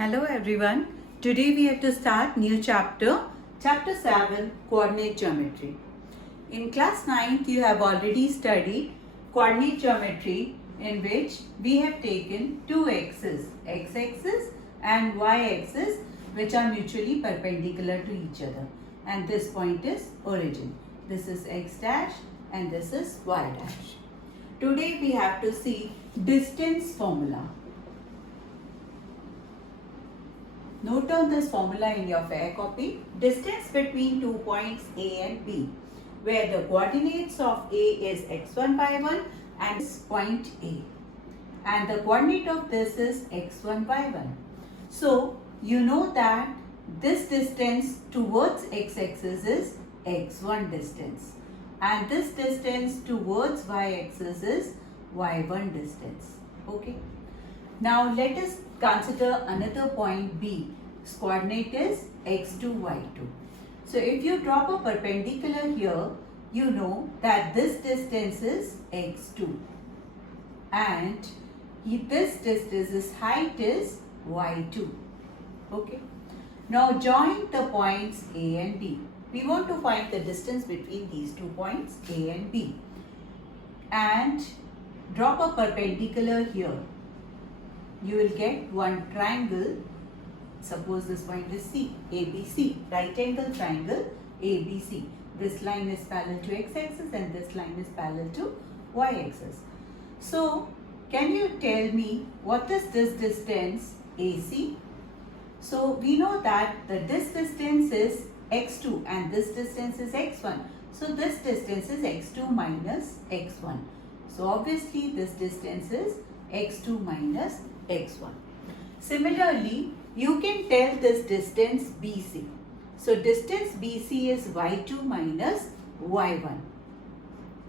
Hello everyone. Today we have to start new chapter 7, Coordinate Geometry. In class 9th you have already studied coordinate geometry, in which we have taken two axes, x-axis and y-axis, which are mutually perpendicular to each other, and this point is origin. This is x dash and this is y dash. Today we have to see distance formula. Note down this formula in your fair copy. Distance between 2 points A and B, where the coordinates of A is x1, y1 and point A, and the coordinate of this is x1, y1. So you know that this distance towards x-axis is x1 distance, and this distance towards y-axis is y1 distance. Okay. Now let us consider another point B. Its coordinate is x2, y2. So if you drop a perpendicular here, you know that this distance is x2 and this distance's height is y2. Okay. Now join the points A and B. We want to find the distance between these 2 points A and B, and drop a perpendicular here. You will get one triangle. Suppose this point is C, ABC, right angle triangle ABC. This line is parallel to x-axis and this line is parallel to y-axis. So can you tell me what is this distance AC? So we know that this distance is x2 and this distance is x1. So this distance is x2 minus x1. So obviously this distance is x2 minus x1. Similarly, you can tell this distance BC. So distance BC is y2 minus y1.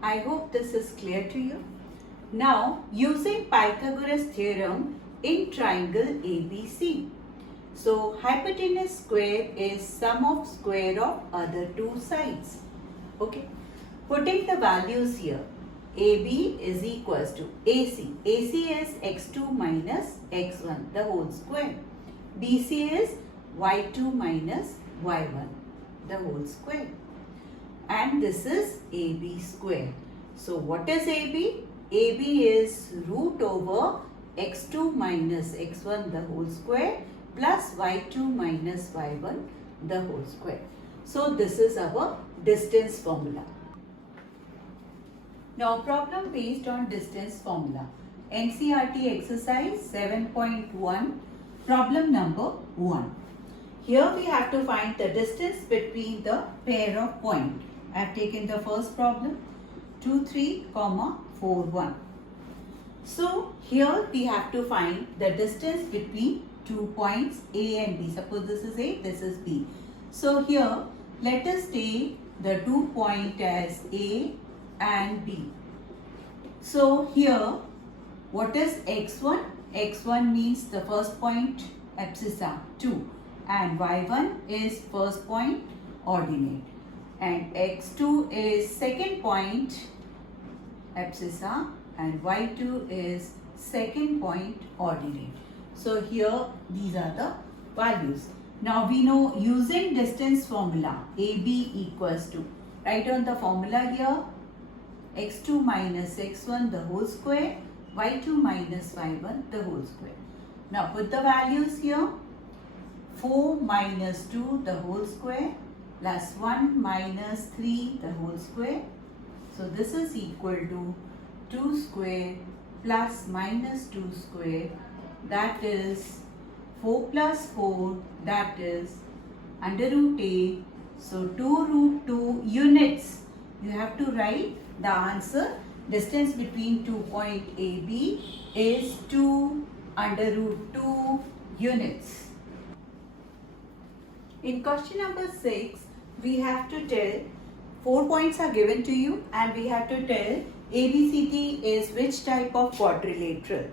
I hope this is clear to you. Now, using Pythagoras theorem in triangle ABC. So hypotenuse square is sum of square of other two sides. Okay. Putting the values here. AB is equals to AC. AC is x2 minus x1, the whole square. BC is y2 minus y1, the whole square. And this is AB square. So what is AB? AB is root over x2 minus x1, the whole square, plus y2 minus y1, the whole square. So this is our distance formula. Now problem based on distance formula. NCERT Exercise 7.1, problem number 1. Here we have to find the distance between the pair of points. I have taken the first problem, 2, 3, 4, 1. So here we have to find the distance between 2 points A and B. Suppose this is A, this is B. So here let us take the 2 points as A and B. So here what is x1? x1 means the first point abscissa 2, and y1 is first point ordinate, and x2 is second point abscissa and y2 is second point ordinate. So here these are the values. Now we know using distance formula AB equals to, write on the formula here, x2 minus x1 the whole square, y2 minus y1 the whole square. Now put the values here, 4 minus 2 the whole square plus 1 minus 3 the whole square. So this is equal to 2 square plus minus 2 square, that is 4 plus 4, that is under root A. So 2 root 2 units. You have to write the answer. Distance between 2 point AB is 2 under root 2 units. In question number 6, we have to tell 4 points are given to you and we have to tell ABCD is which type of quadrilateral.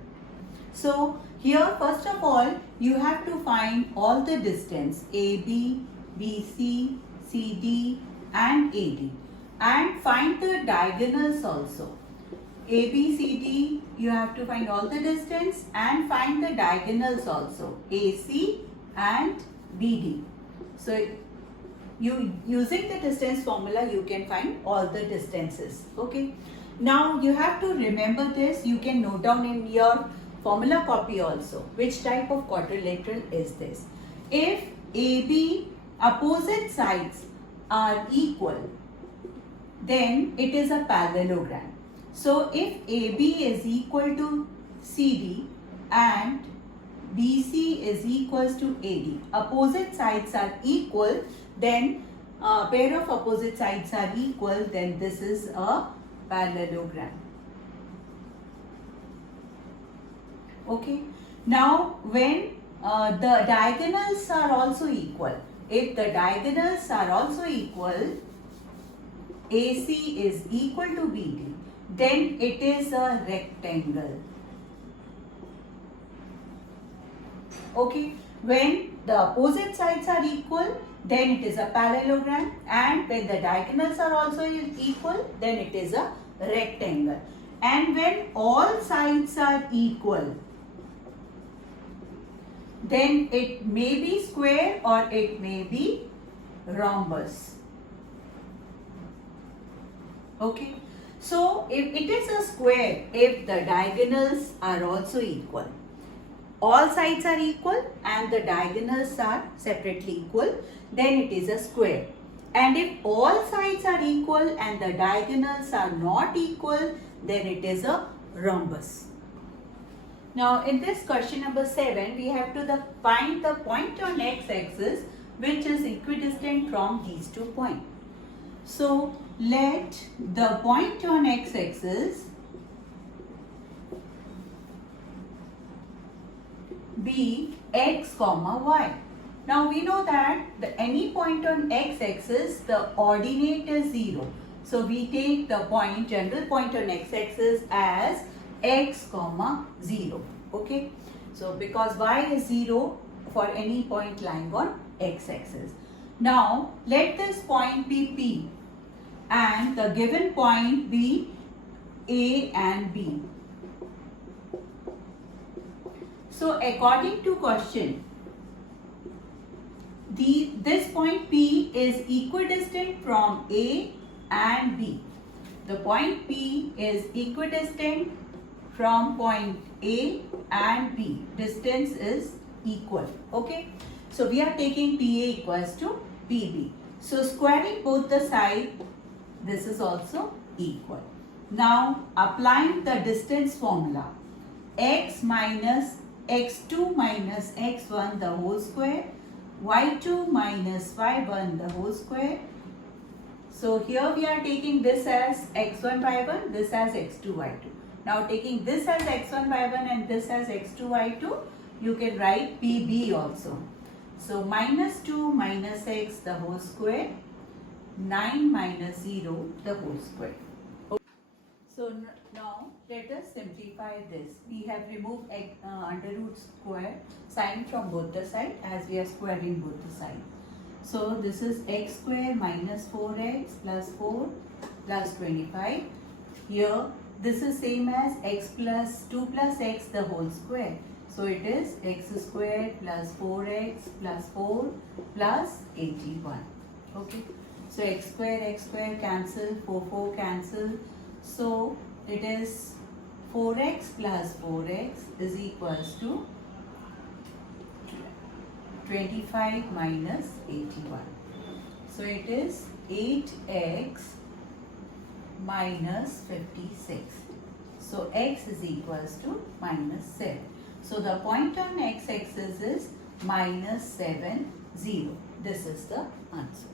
So here first of all you have to find all the distance AB, BC, CD and AD, and find the diagonals also. ABCD, you have to find all the distance and find the diagonals also, AC and BD. So using the distance formula, you can find all the distances. Okay. Now you have to remember this. You can note down in your formula copy also. Which type of quadrilateral is this? If AB opposite sides are equal, then it is a parallelogram. So if AB is equal to CD and BC is equals to AD, opposite sides are equal, then pair of opposite sides are equal, then this is a parallelogram. Okay. Now when the diagonals are also equal, if the diagonals are also equal, AC is equal to BD, then it is a rectangle. Okay. When the opposite sides are equal, then it is a parallelogram, and when the diagonals are also equal, then it is a rectangle. And when all sides are equal, then it may be square or it may be rhombus. Okay. So if it is a square, if the diagonals are also equal, all sides are equal and the diagonals are separately equal, then it is a square. And if all sides are equal and the diagonals are not equal, then it is a rhombus. Now in this question number 7, we have to find the point on x-axis which is equidistant from these 2 points. So let the point on x-axis be x comma y. Now we know that any point on x-axis, the ordinate is 0. So we take the point, general point on x-axis as x comma 0. Okay. So because y is 0 for any point lying on x-axis. Now let this point be P and the given point be A and B. So according to question, this point P is equidistant from A and B. The point P is equidistant from point A and B. Distance is equal. Okay. So we are taking PA equals to PB. So squaring both the sides, this is also equal. Now applying the distance formula, x minus x2 minus x1 the whole square, y2 minus y1 the whole square. So here we are taking this as x1 y1, this as x2 y2. Now taking this as x1 y1 and this as x2 y2, you can write PB also. So minus 2 minus x the whole square, 9 minus 0 the whole square. So now let us simplify this. We have removed under root square sign from both the sides as we are squaring both the sides. So this is x square minus 4x plus 4 plus 25. Here this is same as x plus 2 plus x the whole square. So it is x square plus 4x plus 4 plus 81. Okay. So x square cancel, 4 cancel. So it is 4x plus 4x is equals to 25 minus 81. So it is 8x minus 56. So x is equals to minus 7. So the point on x-axis is minus 7, 0. This is the answer.